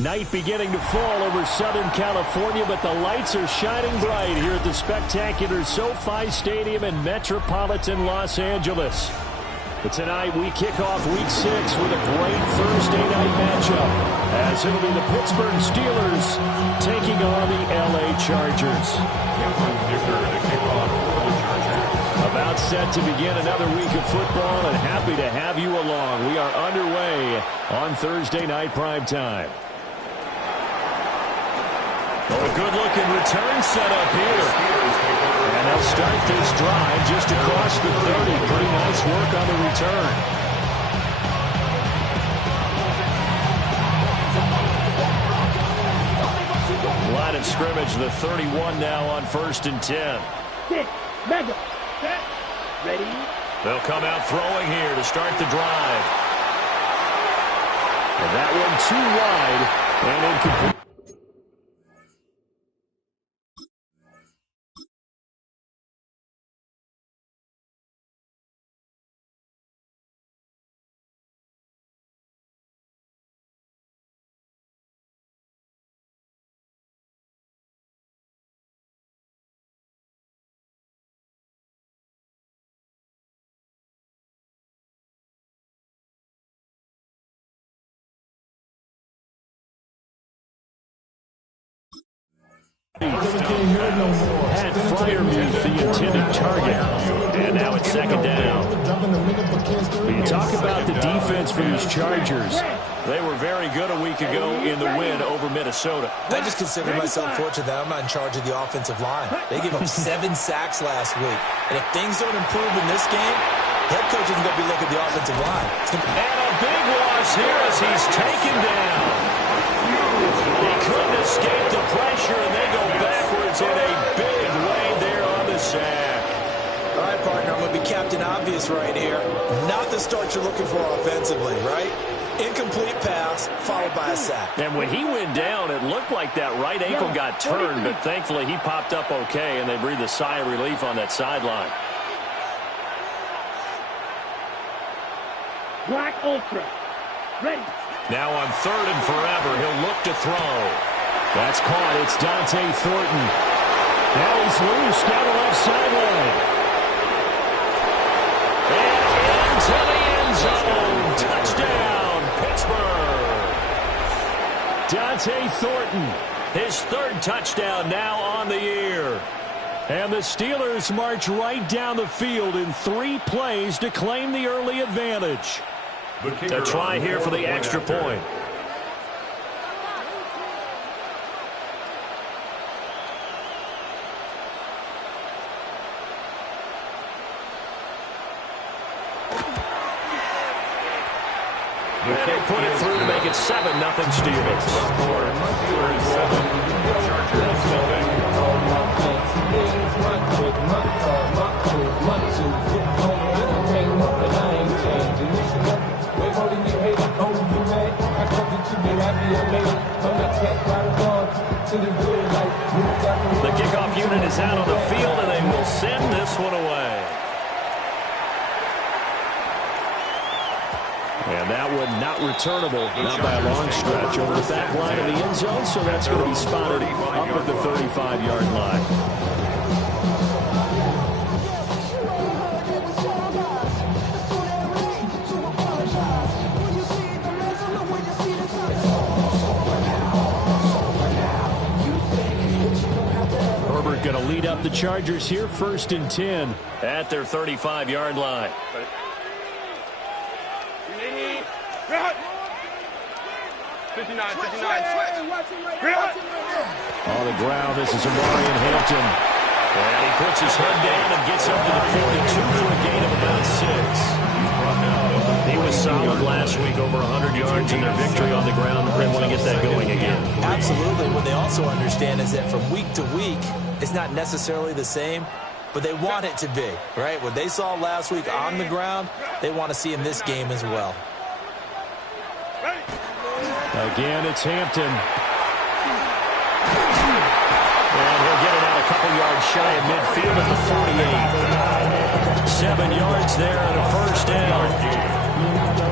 Night beginning to fall over Southern California, but the lights are shining bright here at the spectacular SoFi Stadium in metropolitan Los Angeles. But tonight we kick off Week 6 with a great Thursday night matchup, as it'll be the Pittsburgh Steelers taking on the LA Chargers. About set to begin another week of football, and happy to have you along. We are underway on Thursday night primetime. Oh, a good-looking return set up here. And they'll start this drive just across the 30. Pretty nice work on the return. Line of scrimmage, the 31 now on 1st and 10. Mega. Set. Ready. They'll come out throwing here to start the drive. And that one too wide and incomplete. Had Freiermuth the intended target, and now it's 2nd down. When you talk about the defense for these Chargers, they were very good a week ago in the win over Minnesota. I just consider myself fortunate that I'm not in charge of the offensive line. They gave up 7 sacks last week, and if things don't improve in this game, head coach isn't going to be looking at the offensive line. And a big loss here as he's taken down. He couldn't escape the pressure, and they go backwards in a big way there on the sack. All right, partner, I'm going to be Captain Obvious right here. Not the start you're looking for offensively, right? Incomplete pass, followed by a sack. And when he went down, it looked like that right ankle got turned, but thankfully he popped up okay, and they breathed a sigh of relief on that sideline. Black Ultra. Ready. Now on 3rd and forever, he'll look to throw. That's caught. It's Dante Thornton. Now he's loose down the left sideline. And into the end zone. Touchdown, Pittsburgh. Dante Thornton, his 3rd touchdown now on the year. And the Steelers march right down the field in 3 plays to claim the early advantage. A try here for the extra point. And they put it through to make it 7-0 Steelers. The kickoff unit is out on the field, and they will send this one away. And that one not returnable, not by a long stretch, over the back line of the end zone, so that's going to be spotted up at the 35-yard line. Going to lead up the Chargers here, 1st and 10 at their 35-yard line. On the ground, this is Omarion Hampton. And he puts his head down and gets up to the 42 for a gain of about 6. He was solid last week, over 100 yards in their victory on the ground. They want to get that going again. Absolutely. What they also understand is that from week to week, it's not necessarily the same, but they want it to be, right? What they saw last week on the ground, they want to see in this game as well. Again, it's Hampton. And he'll get it out a couple yards shy of midfield at the 48. 7 yards there and a 1st down.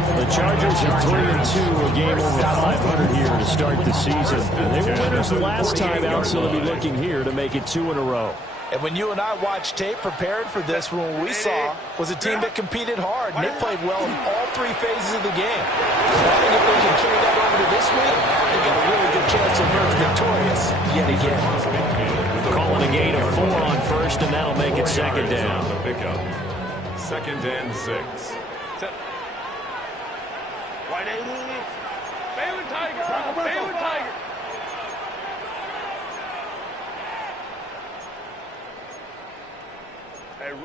The Chargers are 3-2, a game over 500 here to start the season. And they were winners the last time out, so they'll be looking here to make it 2 in a row. And when you and I watched tape prepared for this, what we saw was a team that competed hard, and they played well in all 3 phases of the game. So I think if they can carry that over to this week, they've got a really good chance to emerge victorious yet again. Calling a gain of 4 on first, and that'll make it second down. Second and 6. Baylor Tiger! Baylor Tiger!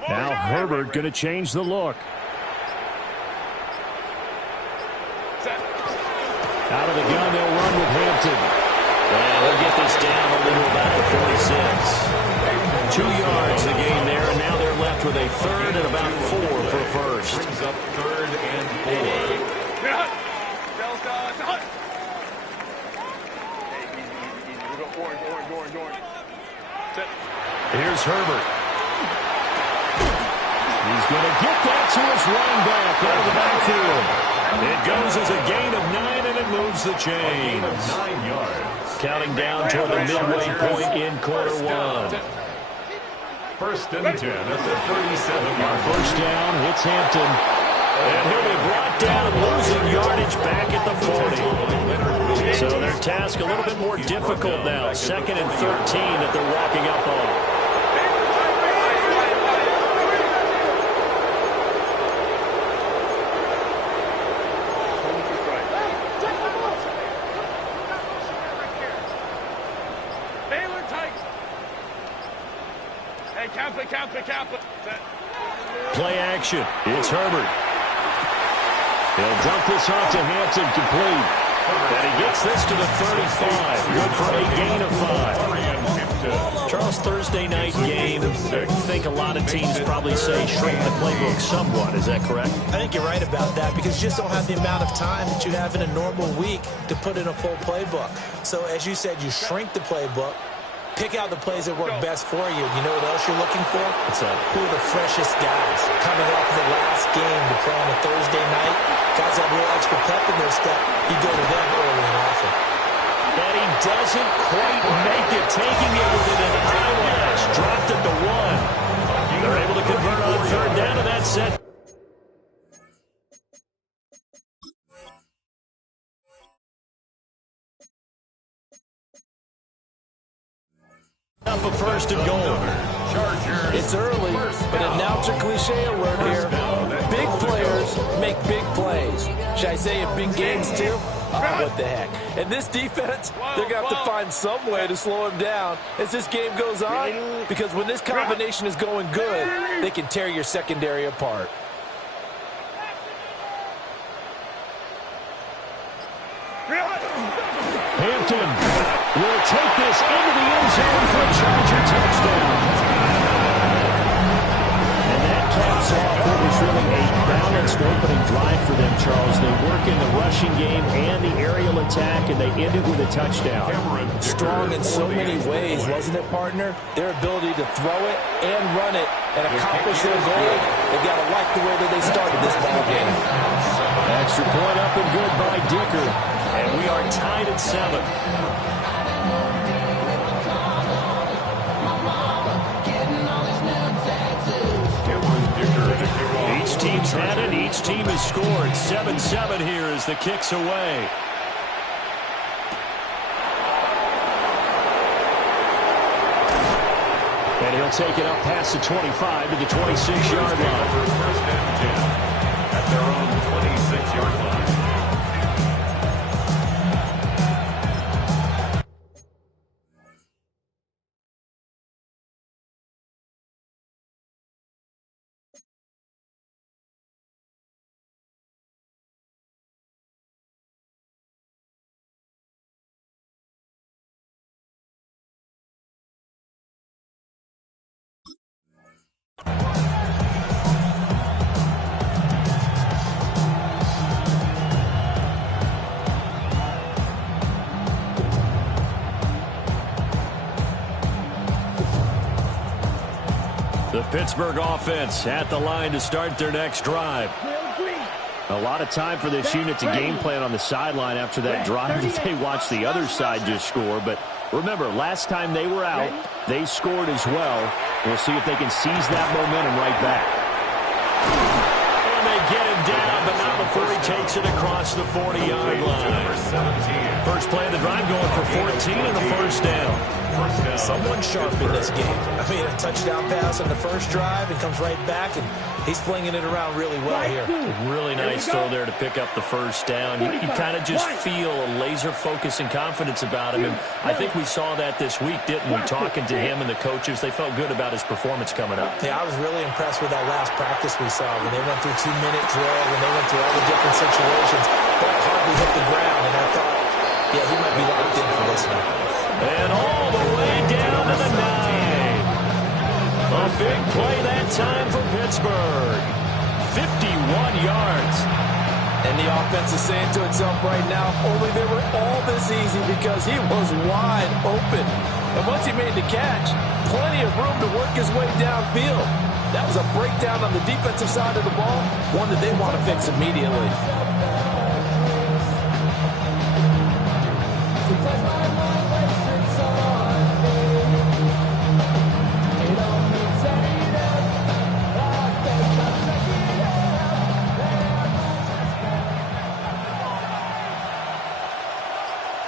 Now Herbert going to change the look. Out of the gun, they'll run with Hampton. And they'll get this down a little about the 46. 2 yards the gain there, and now they're left with a third and about 4 for first. Brings up third and 4. Here's Herbert. He's going to get that to his running back out of the backfield. It goes as a gain of 9, and it moves the chains. 9 yards. Counting down toward the midway point in quarter 1. First and 10 at the 37-yard. First down, hits Hampton. And he'll be brought down, losing yardage back at the 40. So their task a little bit more difficult now. 2nd and 13 that they're walking up on. Play action. It's Herbert. He'll dump this off to Hampton, complete. And he gets this to the 35. Good for a gain of 5. Charles, Thursday night game. I think a lot of teams probably say shrink the playbook somewhat. Is that correct? I think you're right about that because you just don't have the amount of time that you have in a normal week to put in a full playbook. So as you said, you shrink the playbook. Pick out the plays that work best for you. You know what else you're looking for? What's that? Who are the freshest guys coming off the last game to play on a Thursday night? Guys have a little extra pep in their step. You go to them early and often. And he doesn't quite make it. Taking it with an eyelash. Dropped at the 1. They're able to convert on third down to that set. Up a first and goal. It's early, but announcer cliche alert here. Big players make big plays. Should I say in big games too? What the heck? And this defense, they're going to have to find some way to slow him down as this game goes on, because when this combination is going good, they can tear your secondary apart. Hampton will take this into the end zone for a Charger touchdown. And that caps off what was really a balanced opening drive for them, Charles. They work in the rushing game and the aerial attack, and they end it with a touchdown. Strong in so many ways, wasn't it, partner? Their ability to throw it and run it and accomplish their goal, they've got to like the way that they started this ball game. Extra point up and good by Dicker. And we are tied at 7. Each team's had it. Each team has scored. 7-7 here as the kick's away. And he'll take it up past the 25 to the 26-yard line. First and 10 at their own 26-yard line. The Pittsburgh offense at the line to start their next drive. A lot of time for this unit to game plan on the sideline after that drive that they watched the other side just score. But remember, last time they were out, they scored as well. We'll see if they can seize that momentum right back. And they get him down, but not before he takes it across the 40-yard line. First play of the drive going for 14 and the first down. Someone sharp in this game. I mean, a touchdown pass on the first drive. It comes right back, and he's flinging it around really well here. Really nice throw there to pick up the first down. You kind of just feel a laser focus and confidence about him. And I think we saw that this week, didn't we? Talking to him and the coaches, they felt good about his performance coming up. Yeah, I was really impressed with that last practice we saw when they went through 2-minute drill, when they went through all the different situations. Ball hardly hit the ground, and I thought, yeah, he might be locked in for this one. And all the way down to the 9. A big play that time for Pittsburgh. 51 yards. And the offense is saying to itself right now, only they were all this easy because he was wide open. And once he made the catch, plenty of room to work his way downfield. That was a breakdown on the defensive side of the ball, one that they want to fix immediately.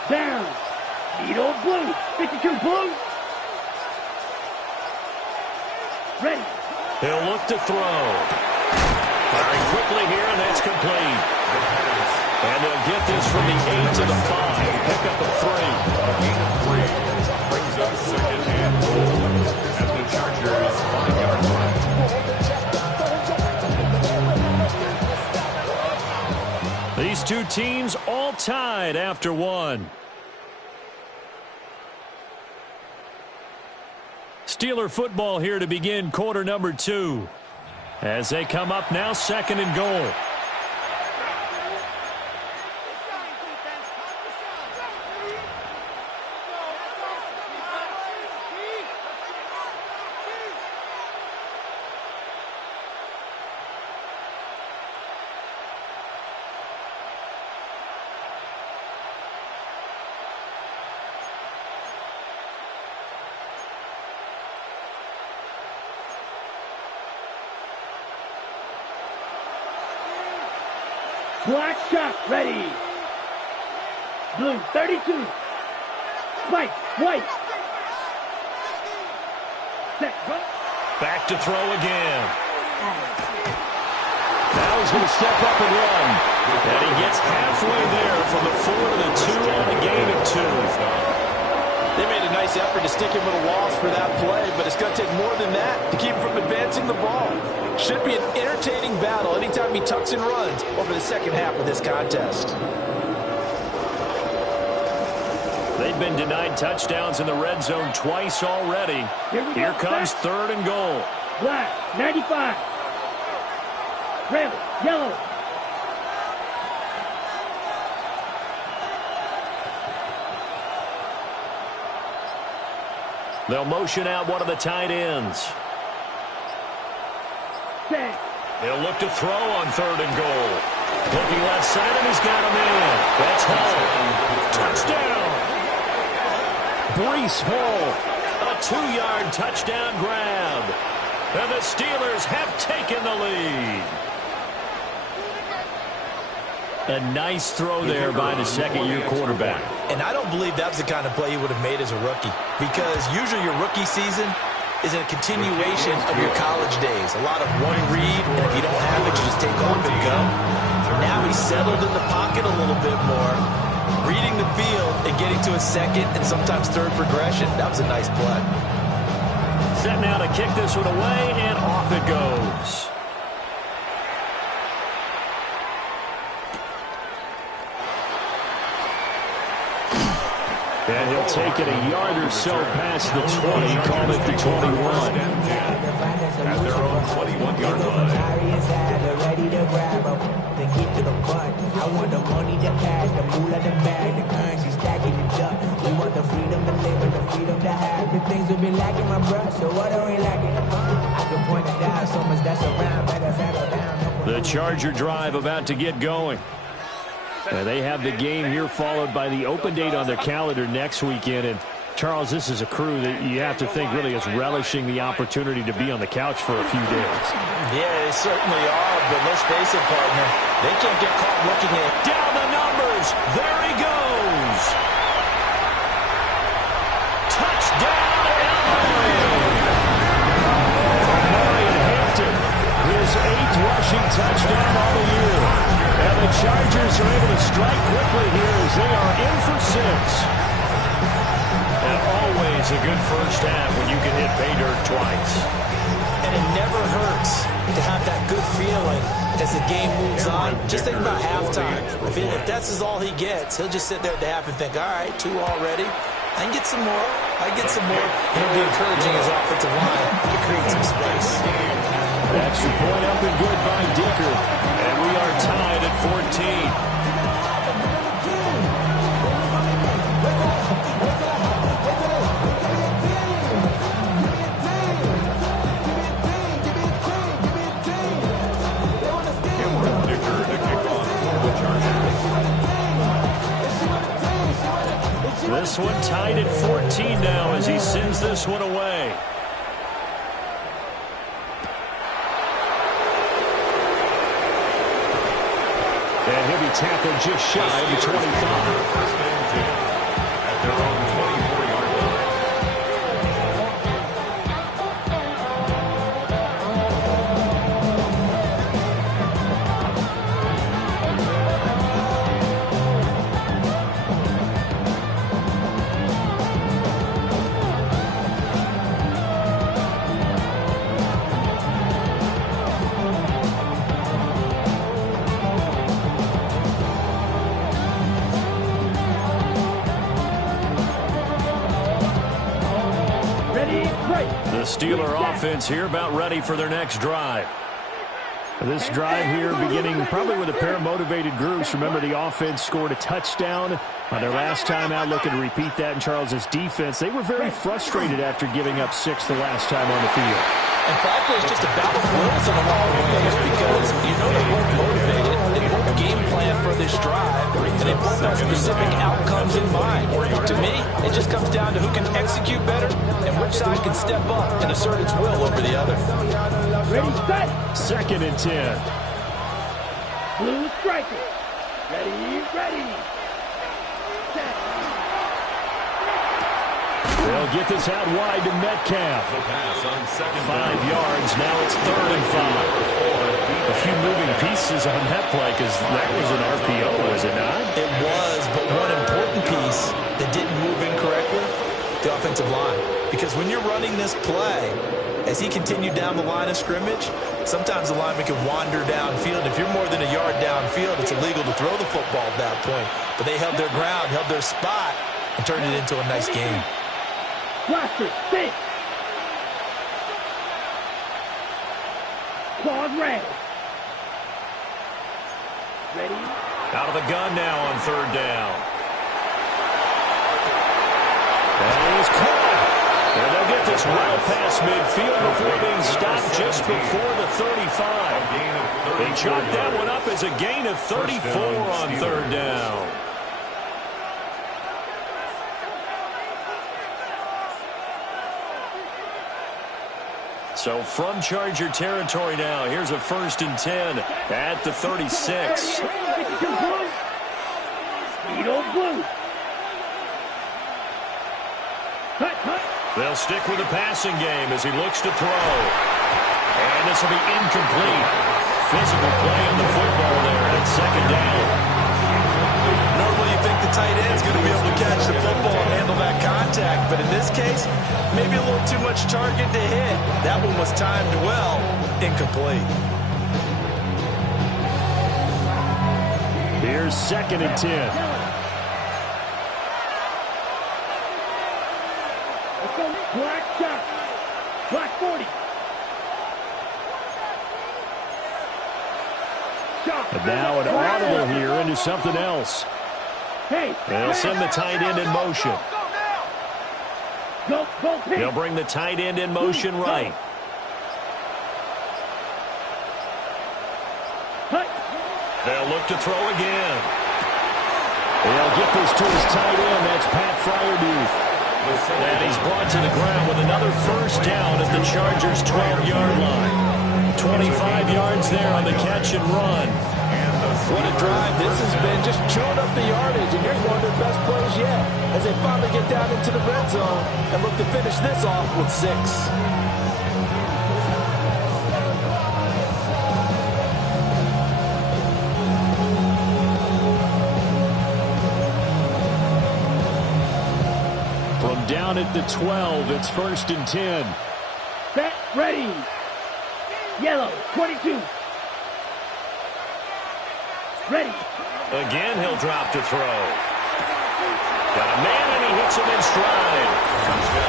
Down. Speed old blue. 52 blue. Ready. He'll look to throw. Firing quickly here, and that's complete. And they'll get this from the 8 to the 5. Pick up a 3. Brings up second and goal at the Chargers 5-yard line. These two teams all tied after one. Steeler football here to begin quarter number 2. As they come up now, second and goal. Black shot, ready. Blue, 32. Spike, white. Set, run. Back to throw again. Now he's going to step up and run. And he gets halfway there from the 4 to the 2 on a gain of 2. They made a nice effort to stick him with a loss for that play, but it's going to take more than that to keep him from advancing the ball. Should be an entertaining battle anytime he tucks and runs over the second half of this contest. They've been denied touchdowns in the red zone twice already. Here comes third and goal. Black, 95. Red, yellow. They'll motion out one of the tight ends. He'll look to throw on third and goal. Looking left side, and he's got him in. That's Hall. Touchdown. Breece Hall. A 2-yard touchdown grab. And the Steelers have taken the lead. A nice throw there by the second-year quarterback. And I don't believe that's the kind of play he would have made as a rookie, because usually your rookie season is a continuation of your college days. A lot of one read, and if you don't have it, you just take off and go. Now he's settled in the pocket a little bit more, reading the field and getting to a second and sometimes third progression. That was a nice play. Set now to kick this one away, and off it goes. And he'll take it a yard or so past the 20, call it the 21. At their own 21-yard line. I want the money, the cash, the moolah, the bag, the currency, stacking it up. We want the freedom to live and the freedom to have. The things we've been lacking, my bruh, so what are we lacking? I can point it out so much that's around, better settle down. The Charger drive about to get going. They have the game here followed by the open date on their calendar next weekend. And Charles, this is a crew that you have to think really is relishing the opportunity to be on the couch for a few days. Yeah, they certainly are, but let's face it, partner, they can't get caught looking at down the numbers. There he goes. Touchdown, L.A. Marion Hampton, his 8th rushing touchdown all year. And the Chargers are able to strike quickly here as they are in for 6. And always a good first half when you can hit pay dirt twice. And it never hurts to have that good feeling as the game moves on. Just think about halftime. If that's all he gets, he'll just sit there at the half and think, all right, 2 already. I can get some more. I can get some more. He'll be encouraging his offensive line to create some space. Extra point up and good by Dicker. And we are tied at 14. This one tied at 14 now as he sends this one away. And he'll be tackled just shy of the 25. First and 10 at their own 24-yard line. The Steeler offense here about ready for their next drive. This drive here beginning probably with a pair of motivated groups. Remember, the offense scored a touchdown on their last time out. Looking to repeat that in Charles's defense. They were very frustrated after giving up 6 the last time on the field. And frankly, it's just a battle of wills in a lot of ways because you know they weren't motivated. They weren't game plan for this drive, and they both have specific outcomes in mind. To me, it just comes down to who can execute better and which side can step up and assert its will over the other. Ready, set. 2nd and 10. Blue striker. Ready, ready. Set. They'll get this out wide to Metcalf. The pass on 2nd 5 yards. Now it's 3rd and 5. A few moving pieces on that play because that was an RPO, was it not? It was, but one important piece that didn't move incorrectly, the offensive line. Because when you're running this play, as he continued down the line of scrimmage, sometimes the lineman can wander downfield. If you're more than a yard downfield, it's illegal to throw the football at that point. But they held their ground, held their spot, and turned it into a nice game. Blaster, stick. Claws red. Ready. Out of the gun now on 3rd down. And he's caught. And they'll get this well past midfield before being stopped just before the 35. They chalk that one up as a gain of 34 on 3rd down. So from Charger territory now, here's a 1st and 10 at the 36. Speedo blue. Cut, cut. They'll stick with the passing game as he looks to throw. And this will be incomplete. Physical play on the football there at 2nd down. Normally you think the tight end's going to be able to catch the football and handle that contact, but in this case, maybe a little too much target to hit. That one was timed well, incomplete. Here's 2nd and 10. Black shot. Black 40. Shot. And now an audible here into something else. Hey. They'll send the tight end in motion. Go, pick. They'll bring the tight end in motion right. They'll look to throw again. They'll get this to his tight end. That's Pat Freiermuth. And he's brought to the ground with another first down at the Chargers' 12-yard line. 25 yards there on the catch and run. What a drive this has been, just chewing up the yardage. And here's one of their best plays yet as they finally get down into the red zone and look to finish this off with 6. From down at the 12, it's 1st and 10. Set, ready. Yellow, 22. Ready. Again, he'll drop to throw. Got a man, and he hits him in stride.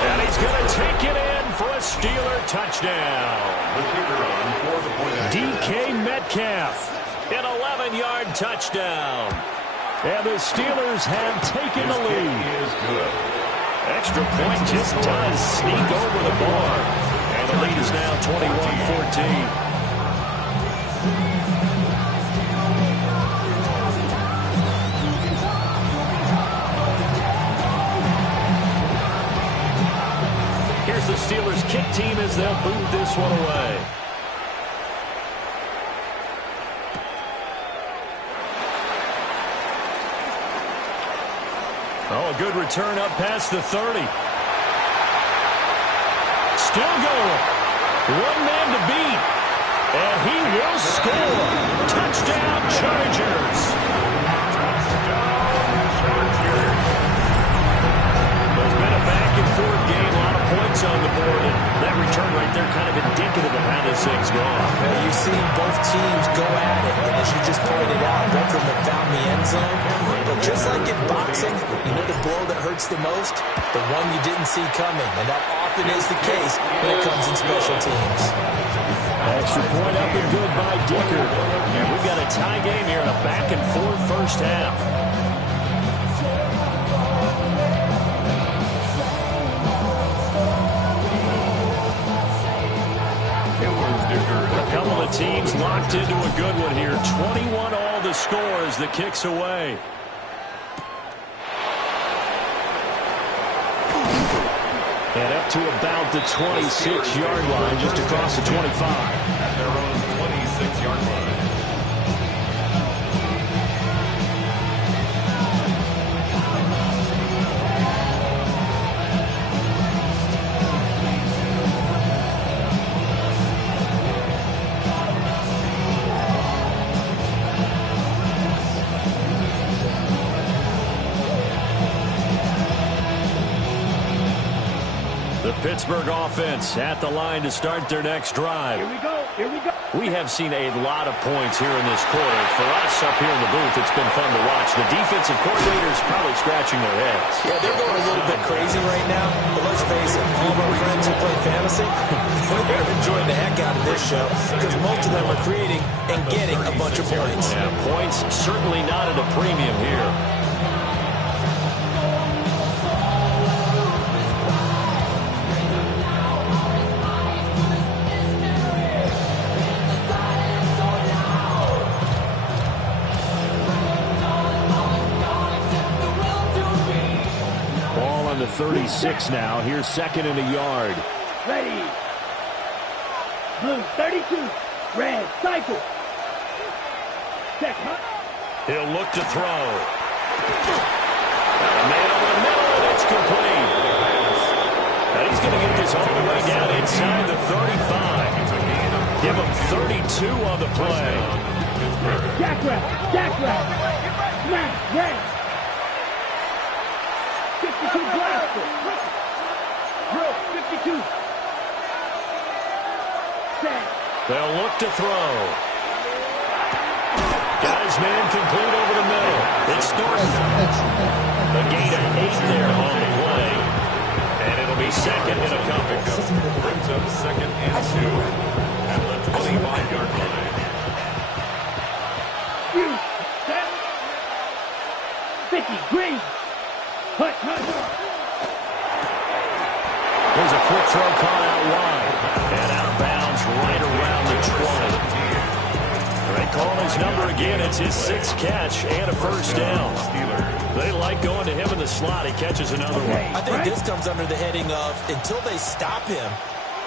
And he's going to take it in for a Steeler touchdown. DK Metcalf, an 11-yard touchdown. And the Steelers have taken the lead. Extra point just does sneak over the bar. And the lead is now 21-14. Here's the Steelers kick team as they'll boot this one away. Oh, a good return up past the 30. Still going. One man to beat. And he will score. Touchdown, Chargers. There's been a back-and-forth game, a lot of points on the board, and that return right there kind of indicative of how this thing's gone. Well, you've seen both teams go at it, and as you just pointed out, both of them have found the end zone. But just like in boxing, you know the blow that hurts the most? The one you didn't see coming, and that often is the case when it comes in special teams. Extra point up and good by Dicker. And we've got a tie game here in a back-and-forth first half. A couple of teams locked into a good one here. 21 all the score as the kick's away. And up to about the 26-yard line, just across the 25. At their own 26-yard line. Pittsburgh offense at the line to start their next drive. Here we go. Here we go. We have seen a lot of points here in this quarter. For us up here in the booth, it's been fun to watch. The defensive coordinators probably scratching their heads. Yeah, they're going a little bit crazy right now. But let's face it, all of our friends who play fantasy, they're enjoying the heck out of this show because most of them are creating and getting a bunch of points. Yeah, points certainly not at a premium here. The 36 now. Here's 2nd and a yard. Ready. Blue, 32. Red, cycle. Check, hot. He'll look to throw. Got a man over the middle, and it's complete. And he's going to get this all the way down inside the 35. Give him 32 on the play. Jackrabbit. Jackrabbit. Smash. Red. 52 blaster. Drill, 52. Set. They'll look to throw. Got his man complete over the middle. It's Thornton. A gain of 8 there on the play. And it'll be 2nd and a couple. Brings up 2nd and 2 at the 25-yard line. You. Set. 50. Green. Hut, hut. There's a quick throw caught out wide. And out of bounds right around the 20. Right call his number again. It's his 6th catch and a first down. They like going to him in the slot. He catches another one. I think this comes under the heading of until they stop him,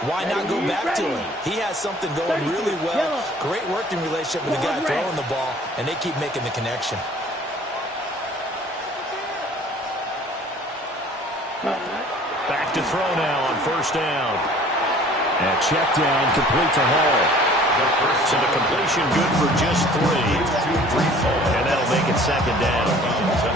why not go back to him? He has something going really well. Great working relationship with the guy throwing the ball, and they keep making the connection. Back to throw now on first down. And check down, complete to Hall. So the completion good for just 3. And that'll make it 2nd down.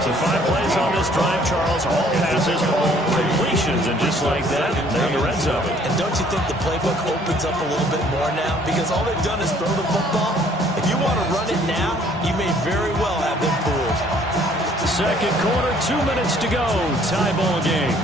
So 5 plays on this drive, Charles. All passes, all completions. And just like that, they're in the red zone. And don't you think the playbook opens up a little bit more now? Because all they've done is throw the football. If you want to run it now, you may very well have them fooled. Second quarter, 2 minutes to go. Tie ball game.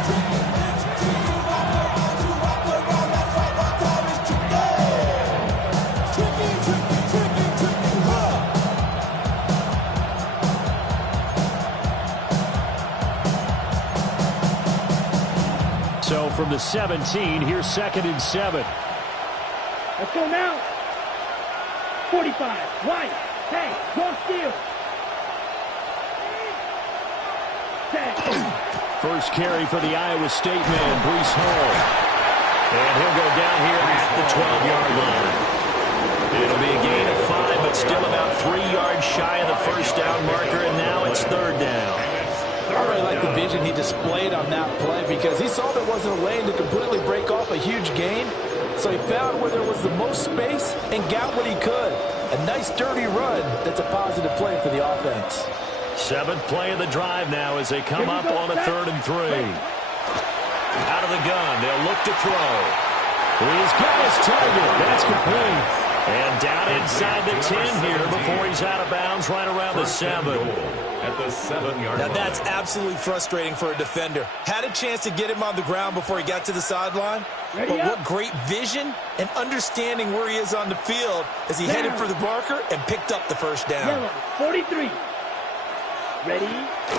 So from the 17, here's 2nd and 7. Let's go now. 45. White. Hey, don't steal. First carry for the Iowa State man, Breece Hall. And he'll go down here at the 12-yard line. It'll be a gain of 5, but still about 3 yards shy of the first down marker, and now it's 3rd down. I really like the vision he displayed on that play because he saw there wasn't a lane to completely break off a huge gain. So he found where there was the most space and got what he could. A nice, dirty run that's a positive play for the offense. 7th play of the drive now as they come up on a 3rd and 3. Out of the gun, they'll look to throw. He's got his target. That's complete. And down inside the 10 here before he's out of bounds right around the 7. At the 7-yard line. Now that's absolutely frustrating for a defender. Had a chance to get him on the ground before he got to the sideline. But what great vision and understanding where he is on the field as he headed for the marker and picked up the first down. Yellow, 43. Ready?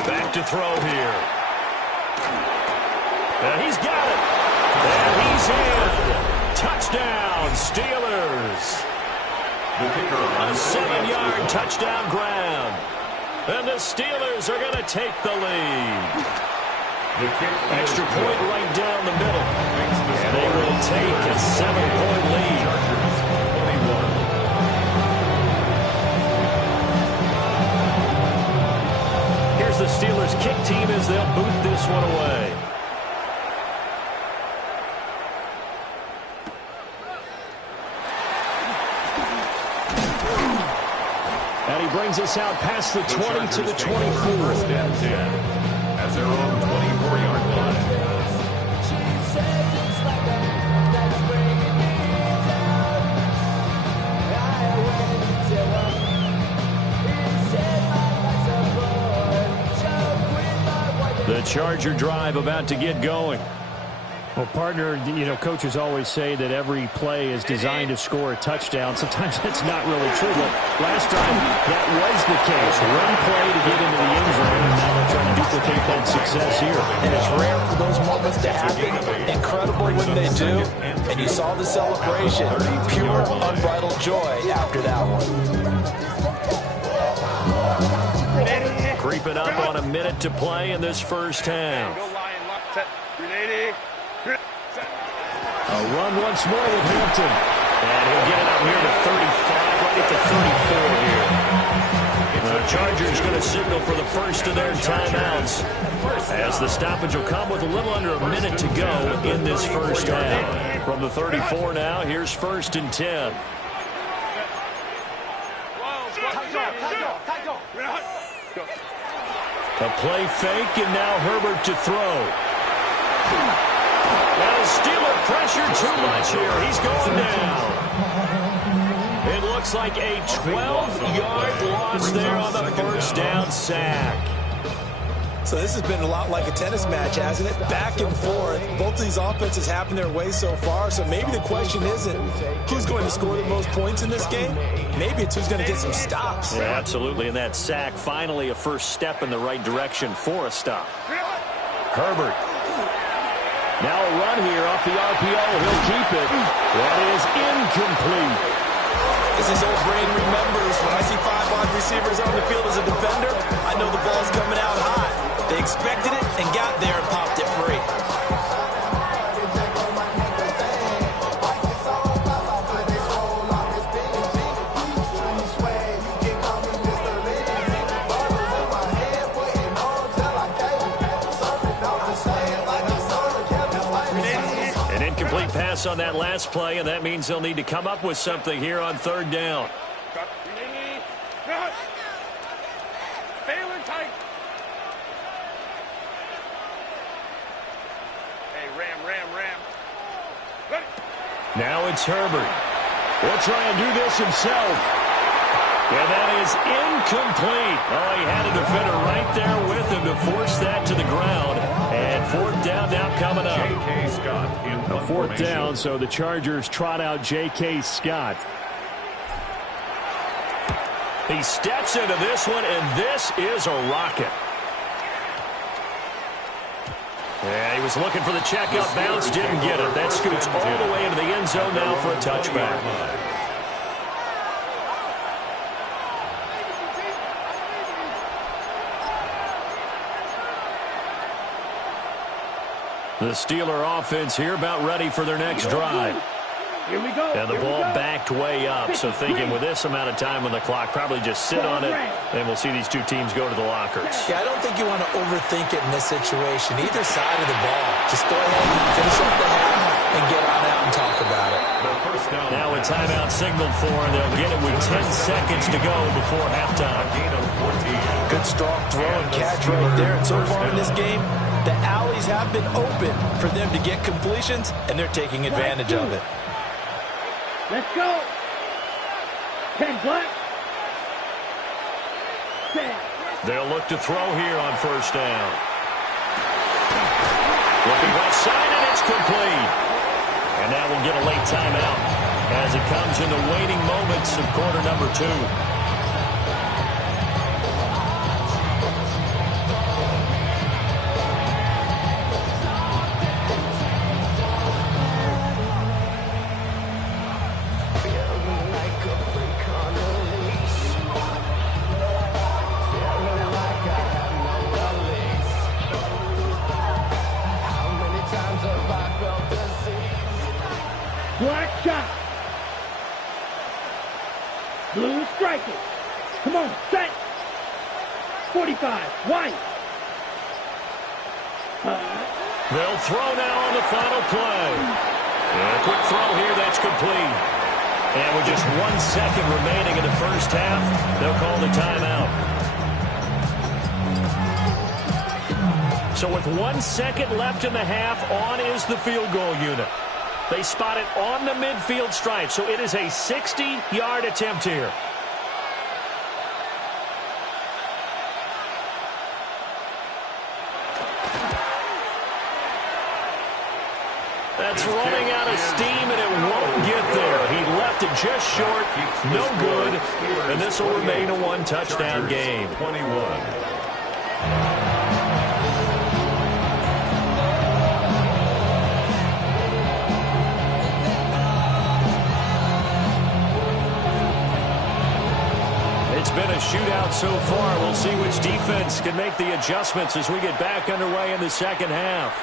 Back to throw here. And he's got it. And he's in. Touchdown, Steelers. A 7-yard touchdown grab. And the Steelers are going to take the lead. Extra point right down the middle. And they will take a 7-point lead. Here's the Steelers kick team as they'll boot this one away. And he brings us out past the 20 to the 24. As their own 24-yard line. The Charger drive about to get going. Well, partner, you know, coaches always say that every play is designed to score a touchdown. Sometimes that's not really true, but last time that was the case. One play to get into the end zone, and now they're trying to duplicate that success here. And it's rare for those moments to happen. Incredible when they do. And you saw the celebration. Pure, unbridled joy after that one. Creeping up on a minute to play in this first half. A run once more with Hampton. And he'll get it up here to 35, right at the 34 here. The Chargers going to signal for the first of their timeouts, as the stoppage will come with a little under a minute to go in this first half. From the 34 now, here's 1st and 10. A play fake, and now Herbert to throw. Now Steeler pressure too much here. He's going down. It looks like a 12-yard loss there on the first down sack. So this has been a lot like a tennis match, hasn't it? Back and forth. Both of these offenses happen their way so far, so maybe the question isn't who's going to score the most points in this game. Maybe it's who's going to get some stops. Yeah, absolutely. And that sack, finally a first step in the right direction for a stop. Herbert. Now a run here off the RPO. He'll keep it. That is incomplete. As his old brain remembers, when I see 5 wide receivers on the field as a defender, I know the ball's coming out high. They expected it and got there and popped it free. Pass on that last play, and that means they'll need to come up with something here on 3rd down. Now it's Herbert. He'll try and do this himself. And that is incomplete. Oh, he had a defender right there with him to force that to the ground. And 4th down now coming up. J.K. Scott in a 4th down, so the Chargers trot out J.K. Scott. He steps into this one, and this is a rocket. Yeah, he was looking for the checkup bounce, didn't get it. That scoots all the way into the end zone now for a touchback. The Steeler offense here about ready for their next drive. Here we go. And the ball backed way up, so thinking with this amount of time on the clock, probably just sit on it, and we'll see these two teams go to the lockers. Yeah, I don't think you want to overthink it in this situation. Either side of the ball. Just go ahead and finish up the half and get on out and talk about it. Now a timeout signaled for, and they'll get it with 10 seconds to go before halftime. Good strong throw and catch right there. And so far in this game, the alleys have been open for them to get completions, and they're taking advantage of it. Let's go. 10 black. 10. They'll look to throw here on 1st down. Looking left side, and it's complete. And now we'll get a late timeout as it comes in the waning moments of quarter number 2. Black shot. Blue striker. Come on, set. 45, white. They'll throw now on the final play. And a quick throw here, that's complete. And with just 1 second remaining in the first half, they'll call the timeout. So with 1 second left in the half, on is the field goal unit. They spot it on the midfield stripe, so it is a 60-yard attempt here. That's running out of steam, and it won't get there. He left it just short, no good, and this will remain a 1-touchdown game. 21. It's been a shootout so far. We'll see which defense can make the adjustments as we get back underway in the second half.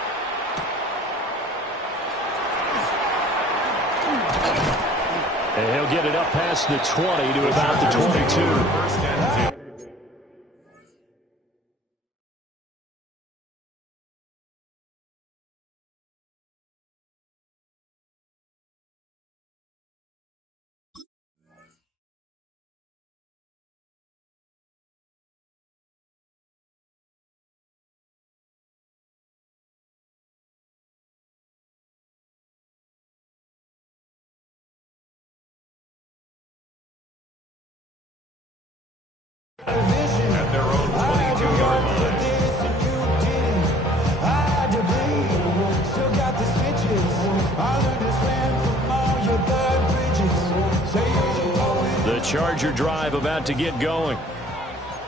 And he'll get it up past the 20 to about the 22. At their own 22-yard line. The Charger drive about to get going.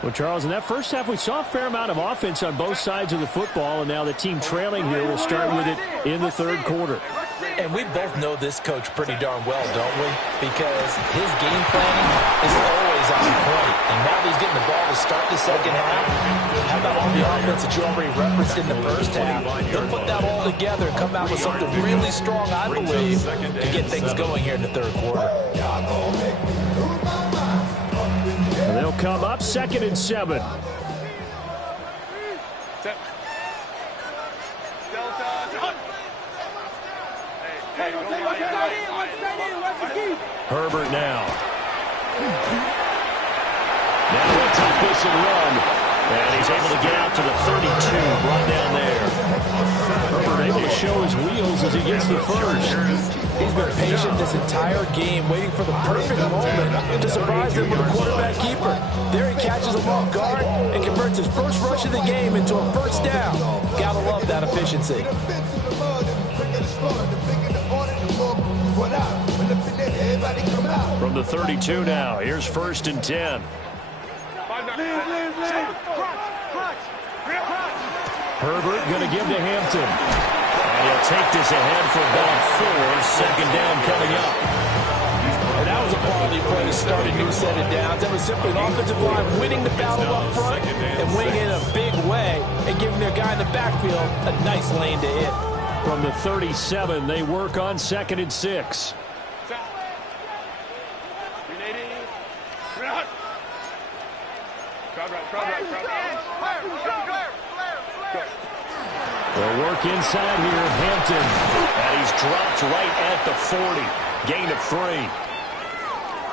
Well, Charles, in that first half, we saw a fair amount of offense on both sides of the football, and now the team trailing here will start with it in the third quarter. And we both know this coach pretty darn well, don't we? Because his game planning is always on point. And now that he's getting the ball to start the second half, how about all the offense that you already referenced in the first half? They'll put that all together and come out with something really strong, I believe, to get things going here in the third quarter. And they'll come up 2nd and 7. Herbert now. Now he'll take this and run. And he's able to get out to the 32, brought down there. Herbert able to show his wheels as he gets the first. He's been patient this entire game, waiting for the perfect moment to surprise them with a quarterback keeper. There he catches him off guard and converts his first rush of the game into a first down. Gotta love that efficiency. From the 32 now, here's 1st and 10. Herbert going to give to Hampton. And he'll take this ahead for about 4. 2nd down coming up. And that was a quality play to start a new set of downs. That was simply an offensive line winning the battle up front and winning in a big way and giving their guy in the backfield a nice lane to hit. From the 37, they work on 2nd and 6. They'll work inside here, Hampton. And he's dropped right at the 40. Gain of 3.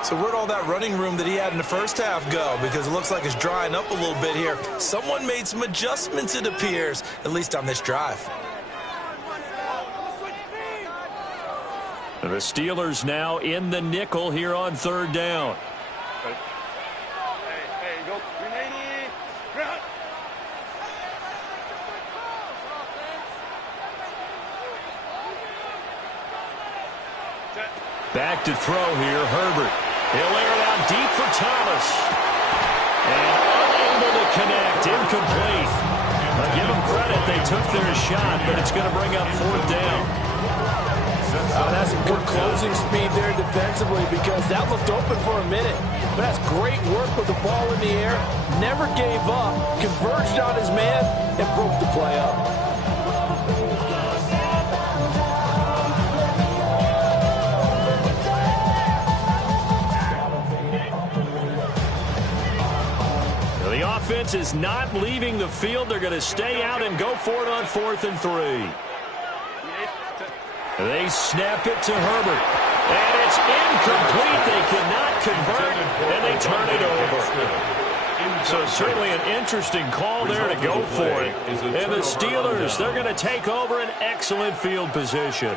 So where'd all that running room that he had in the first half go? Because it looks like it's drying up a little bit here. Someone made some adjustments, it appears, at least on this drive. The Steelers now in the nickel here on 3rd down. Back to throw here, Herbert. He'll air it out deep for Thomas. And unable to connect, incomplete. I'll give them credit, they took their shot, but it's going to bring up 4th down. That's some good closing speed there defensively because that looked open for a minute. But that's great work with the ball in the air. Never gave up, converged on his man, and broke the play up. The offense is not leaving the field. They're going to stay out and go for it on 4th and 3. They snap it to Herbert. And it's incomplete. They cannot convert, and they turn it over. So certainly an interesting call there to go for it. And the Steelers, they're going to take over an excellent field position.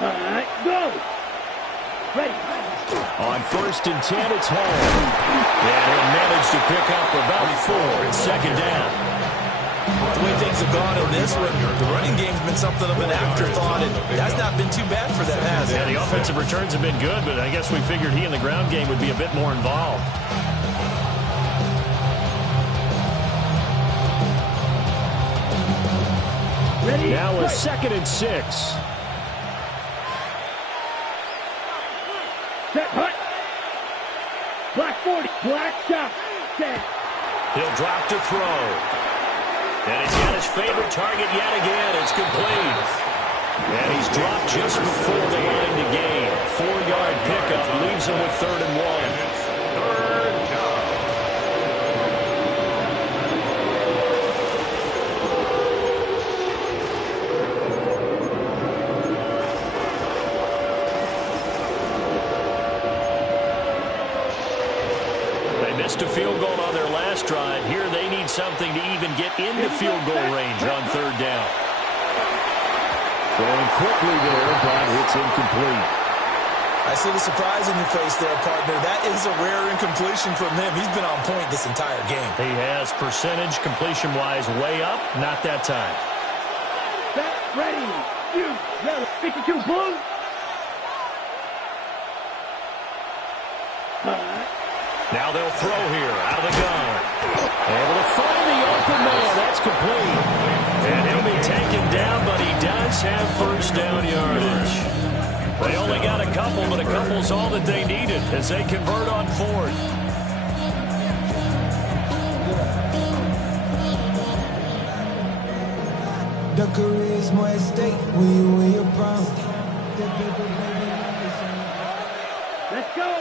All right, go. Ready. On 1st and 10, it's home. And he'll manage to pick up about 4 and 2nd down. The way things have gone in this one, the running game's been something of an afterthought, and that's not been too bad for them, has it? Yeah, the offensive returns have been good, but I guess we figured he in the ground game would be a bit more involved. Ready. Now a 2nd and 6. Set, hut. Black 40. Black shot. Set. He'll drop to throw. And he's got his favorite target yet again. It's complete. And he's dropped just before the line to gain. 4-yard pickup leaves him with 3rd and 1. Missed a field goal on their last drive. Here they need something to even get into field goal range on 3rd down. Throwing quickly there, but it's incomplete. I see the surprise in your face there, partner. That is a rare incompletion from him. He's been on point this entire game. He has percentage completion-wise way up. Not that time. Set, ready. You, yellow, 52 blue. Now they'll throw here out of the gun. Able to find the open man. That's complete. And he'll be taken down, but he does have first down yardage. They only got a couple, but a couple's all that they needed as they convert on fourth. The charisma at stake when you win your prime. Let's go.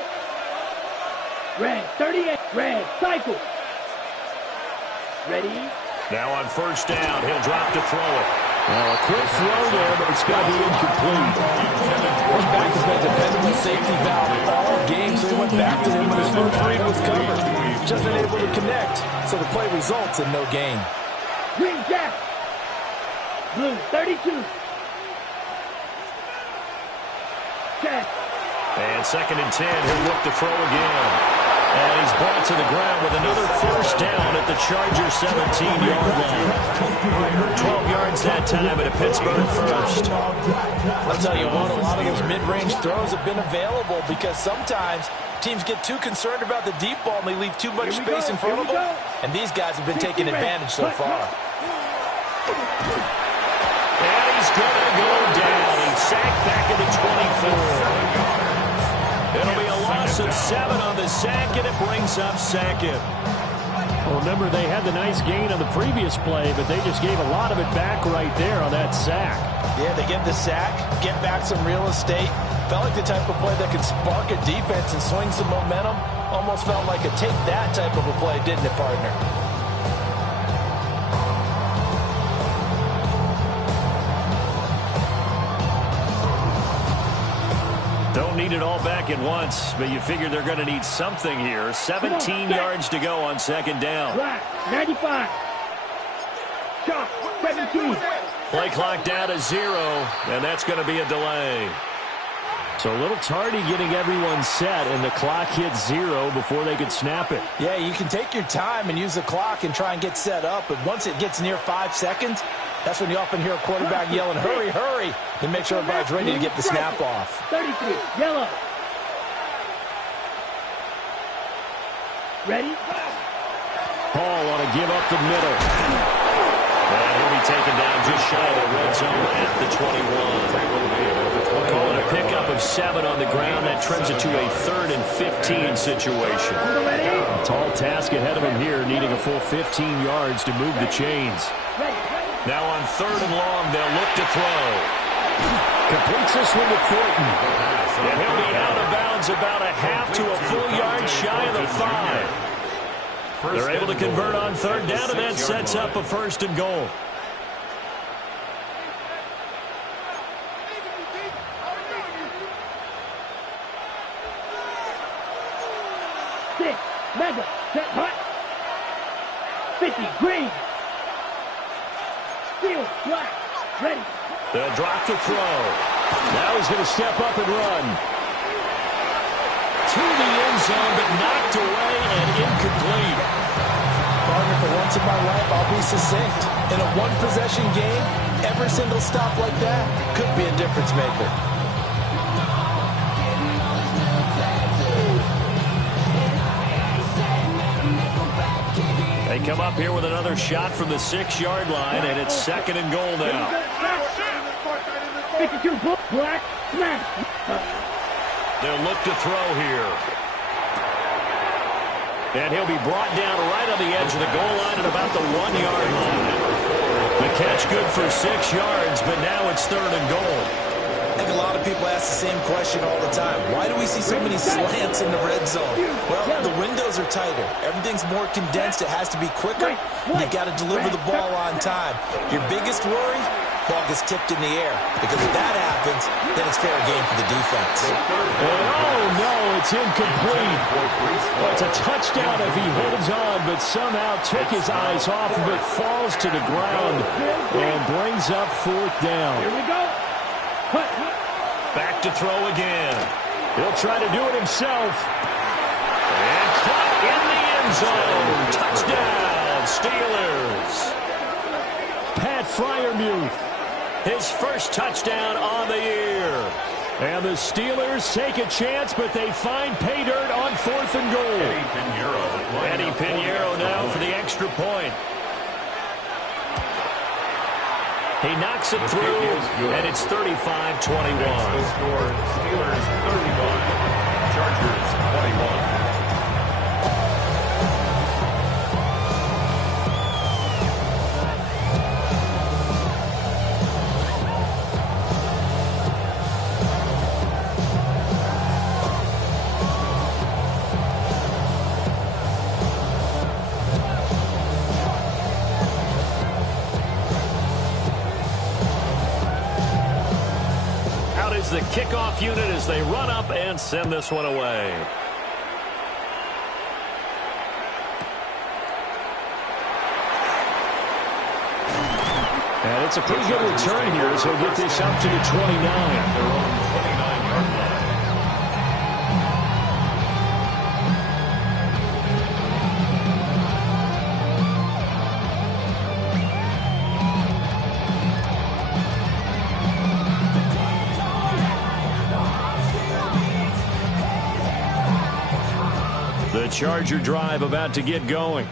Red, 38. Red, cycle. Ready? Now on first down, he'll drop to throw it. Well, a quick throw there, but it's going to be incomplete. His back has been a dependable safety valve all game, so he went back to him when his front three was covered. Just unable to connect, so the play results in no gain. Green Jack. Blue, 32. Check. And 2nd and 10, he'll look to throw again. And he's brought to the ground with another first down at the Chargers 17-yard line. 12 yards that time at a Pittsburgh first. I'll tell you what, a lot of those mid-range throws have been available because sometimes teams get too concerned about the deep ball and they leave too much space in front of them. And these guys have been taking advantage so far. And he's going to go down. He's sacked back at the 24. It'll be a loss of 7 on the sack, and it brings up 2nd. Well, remember, they had the nice gain on the previous play, but they just gave a lot of it back right there on that sack. Yeah, they get the sack, get back some real estate. Felt like the type of play that could spark a defense and swing some momentum. Almost felt like a take that type of a play, didn't it, partner? Don't need it all back at once, but you figure they're going to need something here. 17 yards to go on 2nd down. Black, 95. Chalk, 17. Play clock down to 0, and that's going to be a delay. So a little tardy getting everyone set, and the clock hits 0 before they could snap it. Yeah, you can take your time and use the clock and try and get set up, but once it gets near 5 seconds, that's when you often hear a quarterback yelling, hurry, hurry, to make sure everybody's ready to get the snap off. 33, yellow. Ready? Hall want to give up the middle. And he'll be taken down just shy of the red zone at the 21. Call it a pickup of 7 on the ground. That trims it to a 3rd and 15 situation. A tall task ahead of him here, needing a full 15 yards to move the chains. Now on 3rd and long, they'll look to throw. Completes this one to Thornton. And he'll be out of bounds about a half to a full yard shy of the 5. They're able to convert on 3rd down, and that sets up a 1st and goal. Six, mega, set hot. 50, green. Steel, black, ready. They'll drop to throw. Now he's going to step up and run. To the end zone, but knocked away and incomplete. Partner, for once in my life, I'll be succinct. In a one-possession game, every single stop like that could be a difference maker. They come up here with another shot from the 6-yard line, and it's 2nd and goal now. 52, black, smash. They'll look to throw here. And he'll be brought down right on the edge of the goal line at about the 1-yard line. The catch good for 6 yards, but now it's 3rd and goal. I think a lot of people ask the same question all the time. Why do we see so many slants in the red zone? Well, the windows are tighter. Everything's more condensed. It has to be quicker. You've got to deliver the ball on time. Your biggest worry? Ball gets tipped in the air. Because if that happens, then it's fair game for the defense. Oh, no, it's incomplete. Well, it's a touchdown if he holds on, but somehow took his eyes off of it, falls to the ground, and brings up 4th down. Here we go. Back to throw again. He'll try to do it himself. And caught in the end zone. Touchdown, Steelers. Pat Freiermuth, his first touchdown on the year. And the Steelers take a chance, but they find pay dirt on 4th and goal. Eddie Pinheiro now for the extra point. He knocks it through, and it's 35-21. The score, Steelers 35, Chargers 21. The kickoff unit as they run up and send this one away. And it's a pretty good return here as he'll get this up to the 29. Their own 29-yard line. The Charger drive about to get going.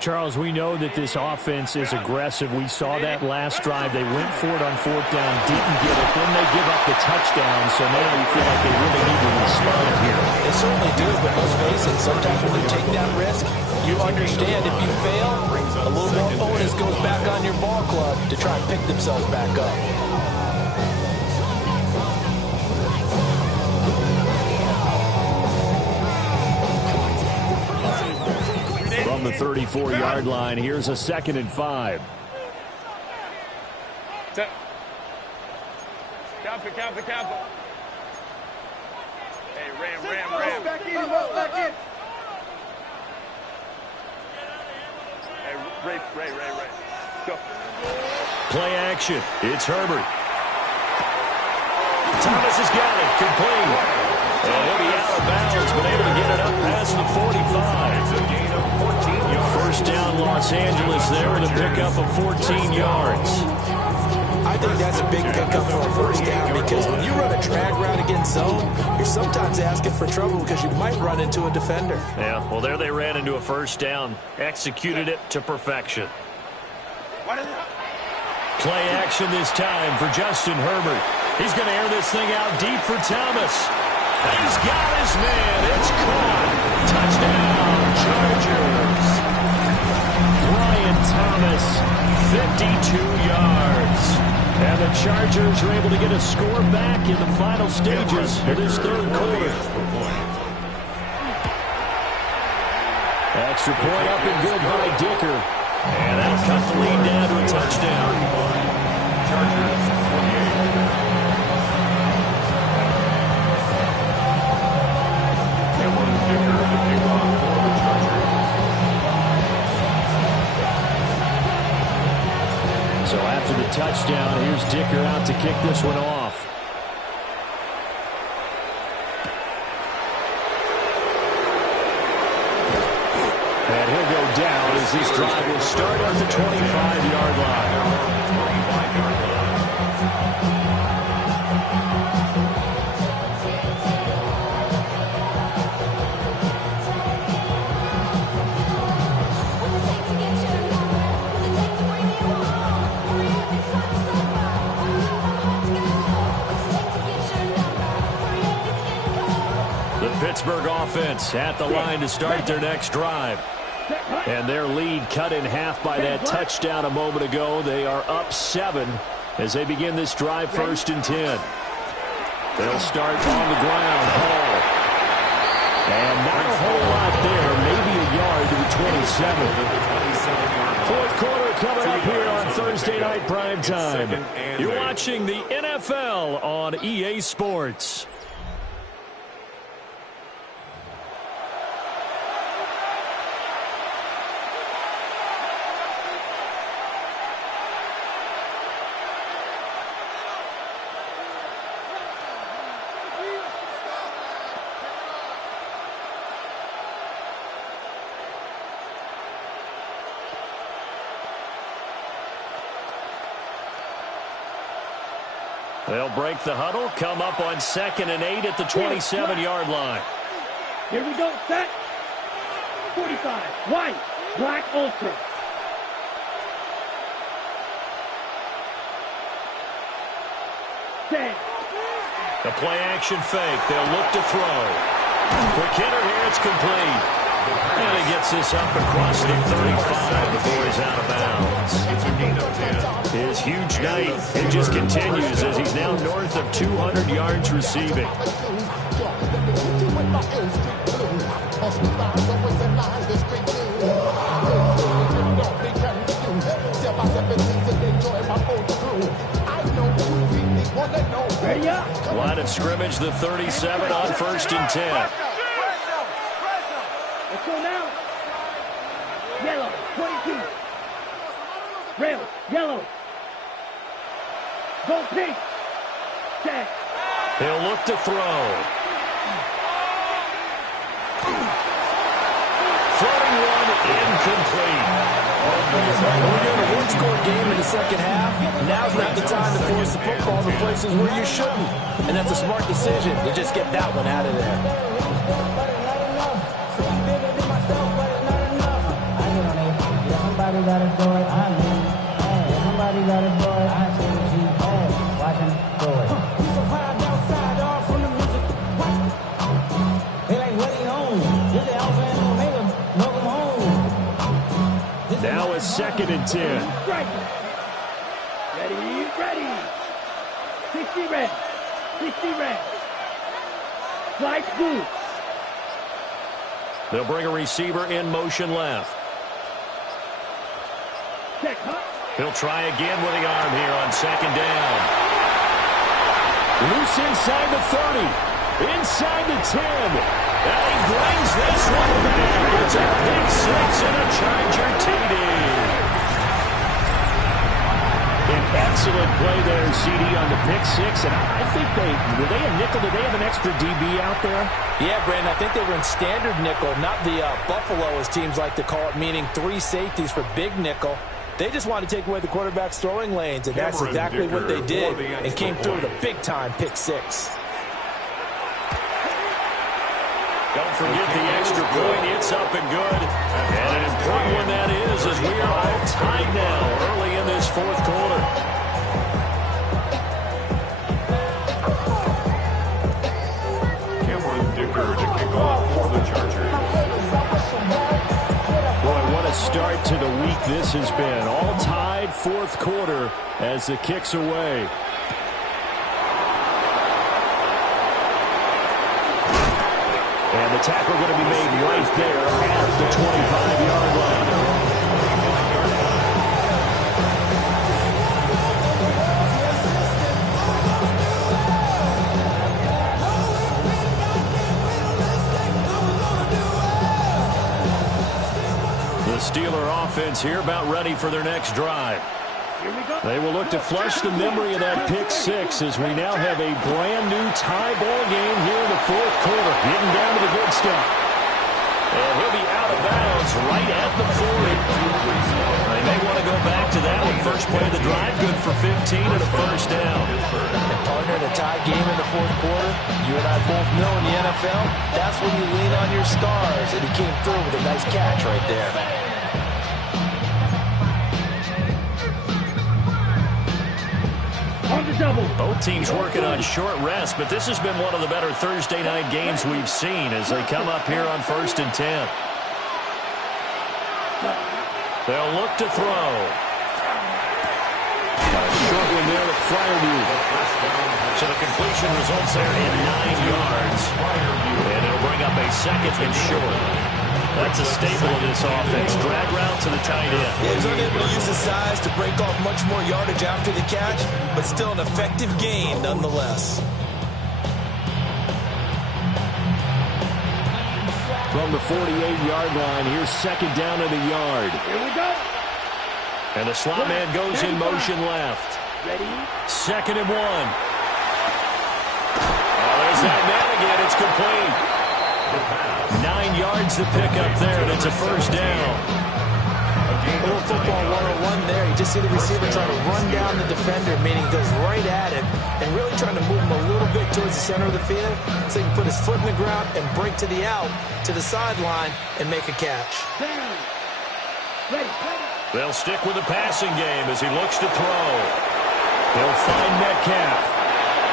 Charles, we know that this offense is aggressive. We saw that last drive. They went for it on 4th down, didn't get it. Then they give up the touchdown, so now you feel like they really need to respond here. They certainly do, but let's face it, sometimes when you take that risk, you understand if you fail, a little more onus goes back on your ball club to try and pick themselves back up. From the 34-yard line, here's a 2nd and 5. Count it. Hey, Ram. Back in. Hey, Ray. Go. Play action. It's Herbert. Thomas has got it. Complete. And he'll be out of bounds, but able to get it up past the 45. It's a gain of 14 yards. First down, Los Angeles there with a pickup of 14 yards. I think that's a big pickup for a first down because when you run a drag route against zone, you're sometimes asking for trouble because you might run into a defender. Yeah, well, there they ran into a first down. Executed it to perfection. Play action this time for Justin Herbert. He's going to air this thing out deep for Thomas. He's got his man. It's caught. Touchdown, Chargers. Brian Thomas, 52 yards. And the Chargers are able to get a score back in the final stages of this third quarter. Extra point up and good by Dicker. And that'll cut the lead down to a touchdown. Chargers 28. So after the touchdown, here's Dicker out to kick this one off. And he'll go down as this drive will start at the 25-yard line. Pittsburgh offense at the line to start their next drive. And their lead cut in half by that touchdown a moment ago. They are up 7 as they begin this drive 1st and 10. They'll start on the ground. Hall. And not a whole lot there. Maybe a yard to the 27. Fourth quarter coming up here on Thursday Night Primetime. You're watching the NFL on EA Sports. They'll break the huddle, come up on 2nd and 8 at the 27-yard line. Here we go, set. 45, white, black ultra. Set. The play action fake. They'll look to throw. Quick hitter here. It's complete. And he gets this up across the 35 before he's out of bounds. It's a gain of 10. His huge night, it just continues as he's now north of 200 yards receiving. Ready up. Line of scrimmage, the 37 on 1st and 10. Let's go now. Yellow, 22. Red, yellow. Go pink. Set. He'll look to throw. Floating one, incomplete. We're doing a one-score game in the second half. Now's not the time to force the football in places where you shouldn't. And that's a smart decision to just get that one out of there. Somebody gotta do it, I mean, hey, somebody gotta do it, I see what you had, watch him do it. He's a vibe outside, all from the music. They like, what he on? This is Alpha and Omega, welcome home. Now it's 2nd and 10. Strike. Ready, ready. 60 red. 60 red. Slide blue. They'll bring a receiver in motion left. Check, huh? He'll try again with the arm here on 2nd down. Loose inside the 30. Inside the 10. And he brings this one back. It's a pick six and a Charger TD. An excellent play there, CD, on the pick six. And I think were they a nickel? Did they have an extra DB out there? Yeah, Brandon, I think they were in standard nickel, not the Buffalo, as teams like to call it, meaning 3 safeties for big nickel. They just wanted to take away the quarterback's throwing lanes, and that's exactly what they did, and came through with a big-time pick six. Don't forget the extra point. It's up and good. And an important one that is, as we are all tied now early in this 4th quarter. Cameron Dicker to kick off for the Chargers. Boy, what a start to the week this has been. All tied 4th quarter as the kick's away. And the tackle going to be made right there at the 25-yard line. The Steeler offense here about ready for their next drive. They will look to flush the memory of that pick six as we now have a brand new tie ball game here in the 4th quarter. Getting down to the good stuff. And he'll be out of bounds right at the 40. They may want to go back to that one. First play of the drive, good for 15 and a first down. And partner, in a tie game in the 4th quarter, you and I both know in the NFL, that's when you lean on your stars. And he came through with a nice catch right there. On the double. Both teams working on short rest, but this has been one of the better Thursday night games we've seen as they come up here on 1st and 10. They'll look to throw. Short one there with Fryermuth. So the completion results there in 9 yards. And it'll bring up a 2nd and short. That's a staple of this offense. Drag route to the tight end. Yeah, he's unable to use his size to break off much more yardage after the catch, but still an effective gain nonetheless. From the 48-yard line, here's 2nd down and a yard. Here we go. And the slot man goes in motion left. Ready? 2nd and 1. Oh, there's that man again. It's complete. 9 yards to pick up there, and it's a first down. A little football 101 there. You just see the receiver trying to run down the defender, meaning he goes right at him and really trying to move him a little bit towards the center of the field so he can put his foot in the ground and break to the out, to the sideline, and make a catch. They'll stick with the passing game as he looks to throw. He'll find Metcalf.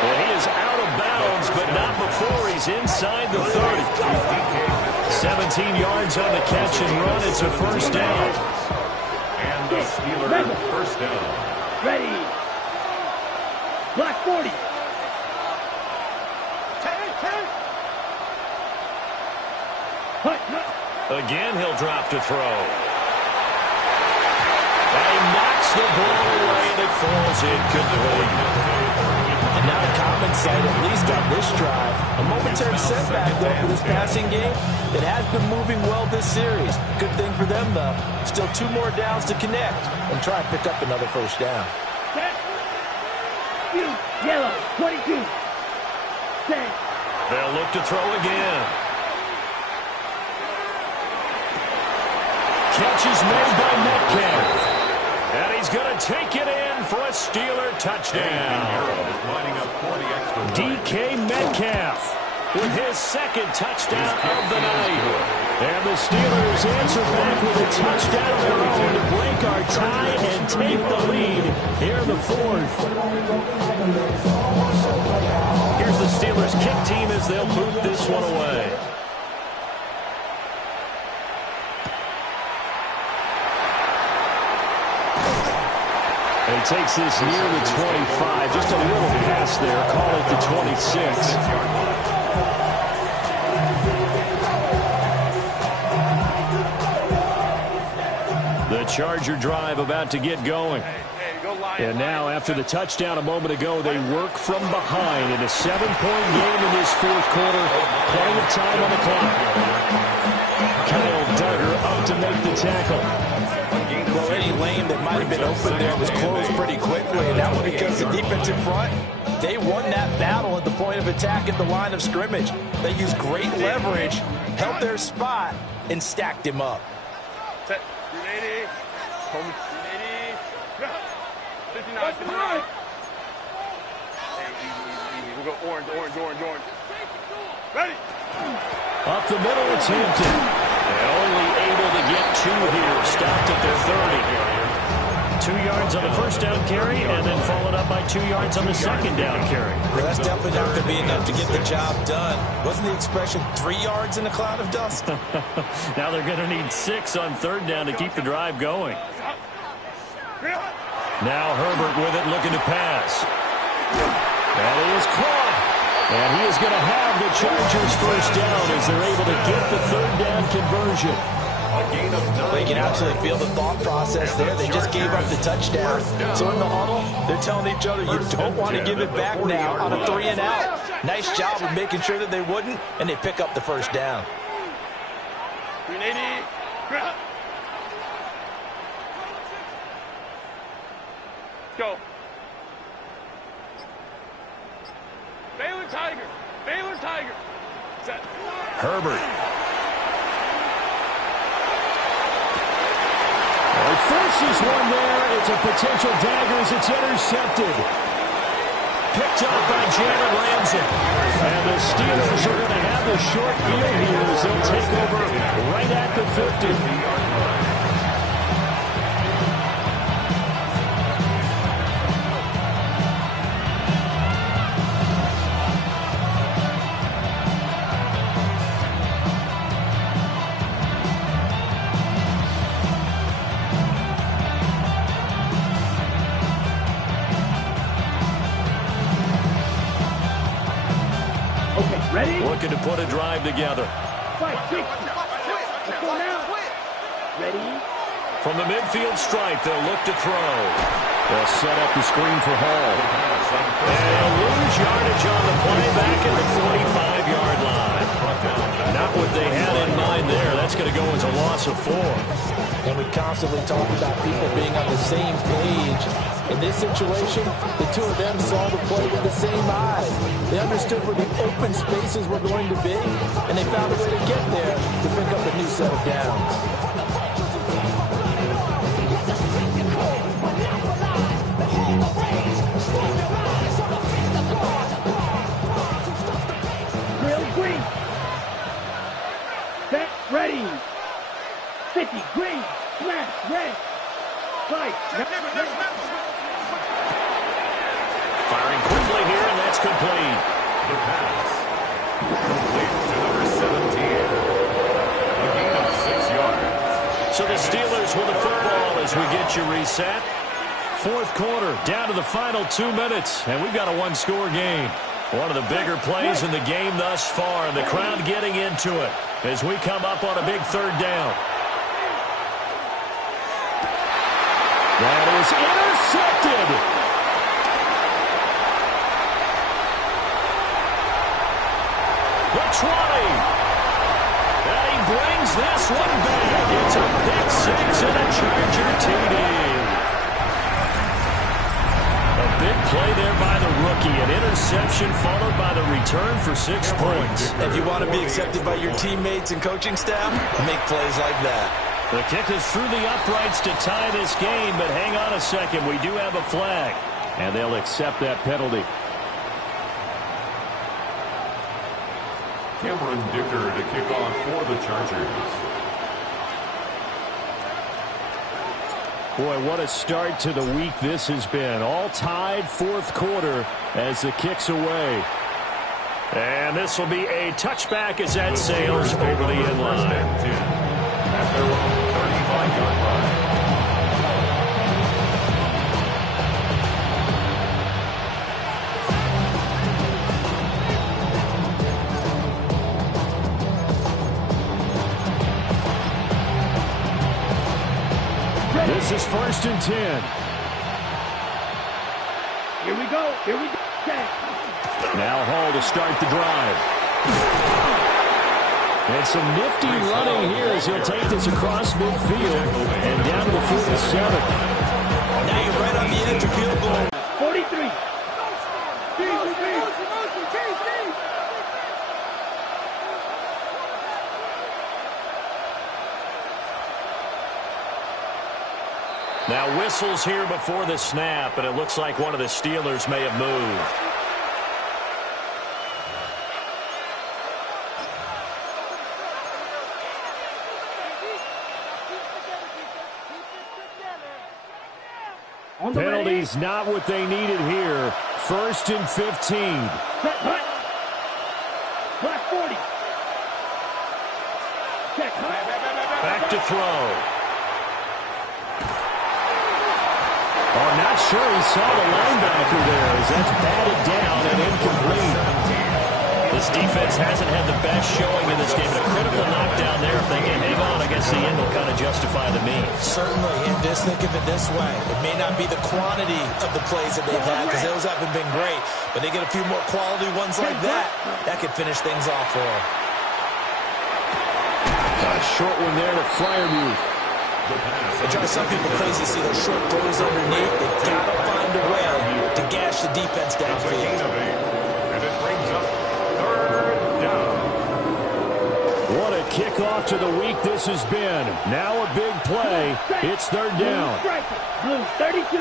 Well, he is out of bounds, but not before he's inside the 30. 17 yards on the catch and run. It's a first down. And the Steelers first down. Ready. Block 40. 10. Again, he'll drop to throw. And he knocks the ball away and it falls incomplete. And not a common sight, at least on this drive. A momentary setback, though, for this passing game. It has been moving well this series. Good thing for them, though. Still 2 more downs to connect and try and pick up another first down. Set. Yellow. 22. Set. They'll look to throw again. Catch is made by Metcalf. And he's going to take it in for a Steeler touchdown. DK Metcalf with his second touchdown of the night. And the Steelers answer back with a touchdown of their own to break our tie and take the lead here in the fourth. Here's the Steelers kick team as they'll boot this one away. And he takes this near the 25. Just a little pass there. Call it the 26. The Charger drive about to get going. And now, after the touchdown a moment ago, they work from behind in a 7-point game in this fourth quarter. Plenty of time on the clock. Kyle Duggar up to make the tackle. Well, any lane that might have been open there was closed pretty quickly, and that was because the defensive front, they won that battle at the point of attack at the line of scrimmage. They used great leverage, held their spot, and stacked him up. Set. 380. 380. 59. 59. Easy. We'll go orange. Ready. Up the middle, it's Hampton. Only able to get 2 here. Stopped at the 30. 2 yards on the first down carry, and then followed up by 2 yards on the second down carry. Well, that's definitely not going to be enough to get the job done. Wasn't the expression 3 yards in a cloud of dust? Now they're going to need 6 on third down to keep the drive going. Now Herbert with it, looking to pass. And he is caught. And he is going to have the Chargers first down as they're able to get the third down conversion. They can absolutely feel the thought process there. They just gave up the touchdown. So in the huddle, they're telling each other, you don't want to give it back now on a 3 and out. Nice job of making sure that they wouldn't, and they pick up the first down. 380. Let's go. Baylor Tiger. Set. Herbert. He forces one there. It's a potential dagger as it's intercepted. Picked up by Jared Lanzing. And the Steelers are going to have the short field here as they'll take over right at the 50. Looking to put a drive together. 560. Let's go now. Ready? From the midfield stripe, they'll look to throw. They'll set up the screen for Hall. And they'll lose yardage on the play back at the 45-yard line. Not what they had in mind there. That's going to go as a loss of 4. And we constantly talk about people being on the same page. In this situation, the two of them saw the play with the same eyes. They understood where the open spaces were going to be, and they found a way to get there to pick up a new set of downs. safety, green, smash, red, fight. Firing quickly here, and that's complete. The pass. Complete to number 17. A gain of 6 yards. So the Steelers with the football as we get you reset. Fourth quarter, down to the final 2 minutes, and we've got a one-score game. One of the bigger plays in the game thus far, and the crowd getting into it as we come up on a big third down. That is intercepted. The 20. And he brings this one back. It's a pick six and a Charger TD. A big play there by the rookie. An interception followed by the return for 6 points. If you want to be accepted by your teammates and coaching staff, make plays like that. The kick is through the uprights to tie this game, but hang on a second. We do have a flag, and they'll accept that penalty. Cameron Dicker to kick off for the Chargers. Boy, what a start to the week this has been. All tied fourth quarter as the kick's away. And this will be a touchback as that sails over the end line. At their own 35-yard line. This is 1st and 10. Here we go. Here we go. Now Hall to start the drive. And some nifty running here as he'll take this across midfield and down to the 47. Now you're right on the edge of field goal. 43. Now whistles here before the snap, and it looks like one of the Steelers may have moved. Penalties not what they needed here. 1st and 15. Black 40. Check. Back to throw. Oh, not sure he saw the linebacker there as that's batted down and incomplete. This defense hasn't had the best showing in this game. A critical knockdown there. If they can hang on, I guess the end will kind of justify the means. Certainly, and just think of it this way. It may not be the quantity of the plays that they've had because those haven't been great, but they get a few more quality ones like that. That could finish things off for them. A short one there to Freiermuth. It drives some people crazy to see those short throws underneath. They've got to find a way to gash the defense downfield. And it brings up 3rd down. What a kickoff to the week this has been. Now a big play. It's 3rd down. Blue 32.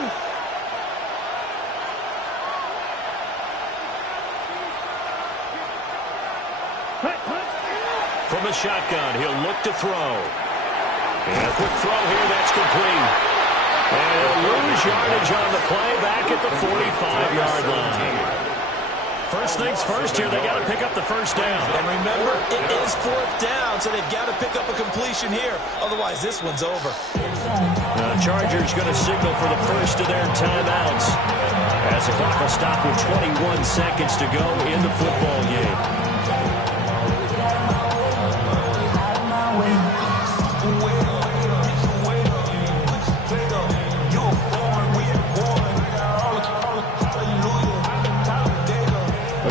From the shotgun, he'll look to throw. And a quick throw here, that's complete. And he'll lose yardage on the play back at the 45-yard line. First things first here, they got to pick up the 1st down. And remember, it is 4th down, so they've got to pick up a completion here. Otherwise, this one's over. The Chargers going to signal for the first of their timeouts as the clock will stop with 21 seconds to go in the football game.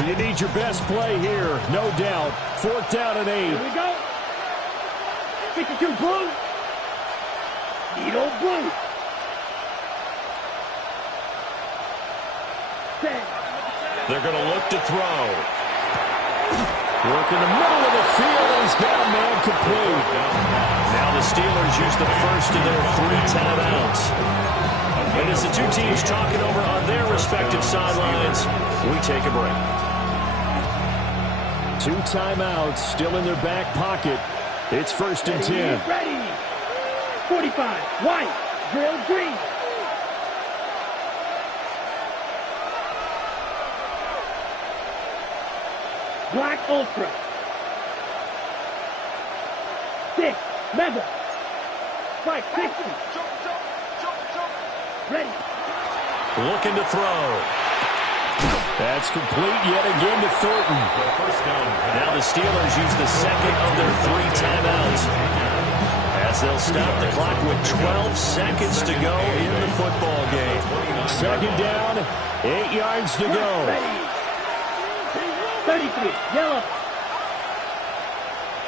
You need your best play here, no doubt. 4th down and 8. Here we go. 52 blue. Needle blue. 10. They're going to look to throw. Work in the middle of the field, and he's got a man complete. Now the Steelers use the first of their 3 timeouts. And as the two teams talking over on their respective sidelines, we take a break. 2 timeouts still in their back pocket. It's 1st and 10. Ready. 45. White. Drill green. Black ultra. 6. Mega. Strike 60. Ready. Looking to throw. That's complete yet again to Thornton. Now the Steelers use the second of their 3 timeouts, as they'll stop the clock with 12 seconds to go in the football game. Second down, 8 yards to go. 33. Yellow.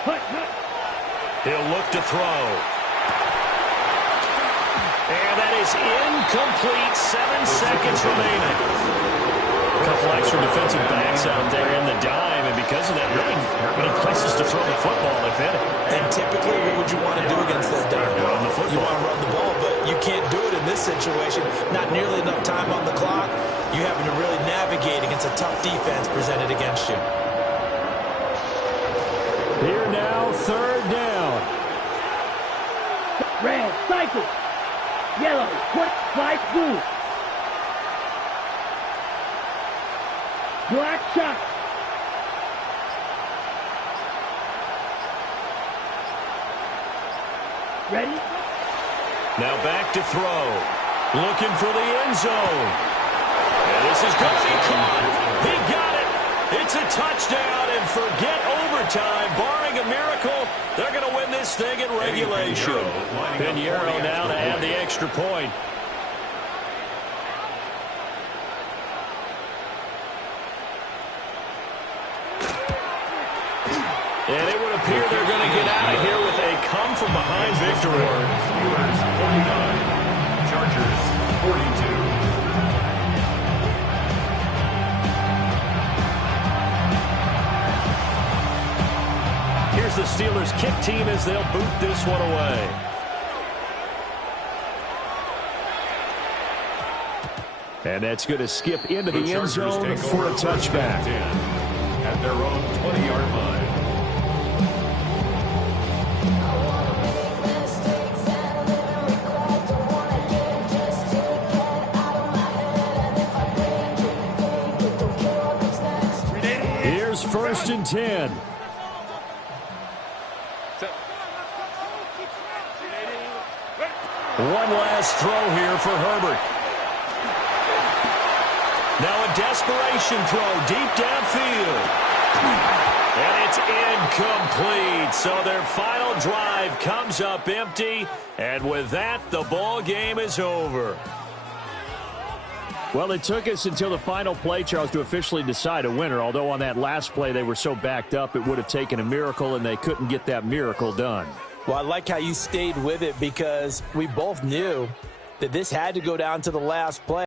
Hut. He'll look to throw. And that is incomplete. 7 seconds remaining. A couple extra defensive backs out there in the dime, and because of that, really not many places to throw the football, if any. And typically, what would you want to do against that dime? Run the football. You want to run the ball, but you can't do it in this situation. Not nearly enough time on the clock. You having to really navigate against a tough defense presented against you. Here now, third down. Red. Cycle. Yellow. White. Blue. Black shot. Ready? Now back to throw. Looking for the end zone. And this is going to be caught. He got it. It's a touchdown, and forget overtime. Barring a miracle, they're going to win this thing in regulation. Pinheiro now to add the extra point. And it would appear they're going to get out of here with a come-from-behind victory. Steelers 49, Chargers 42. Here's the Steelers kick team as they'll boot this one away. And that's going to skip into the end zone for a touchback. At their own 20-yard line. Here's 1st and 10. One last throw here for Herbert. Now a desperation throw deep downfield. And it's incomplete. So their final drive comes up empty. And with that, the ball game is over. Well, it took us until the final play, Charles, to officially decide a winner. Although on that last play they were so backed up, it would have taken a miracle, and they couldn't get that miracle done. Well, I like how you stayed with it, because we both knew that this had to go down to the last play.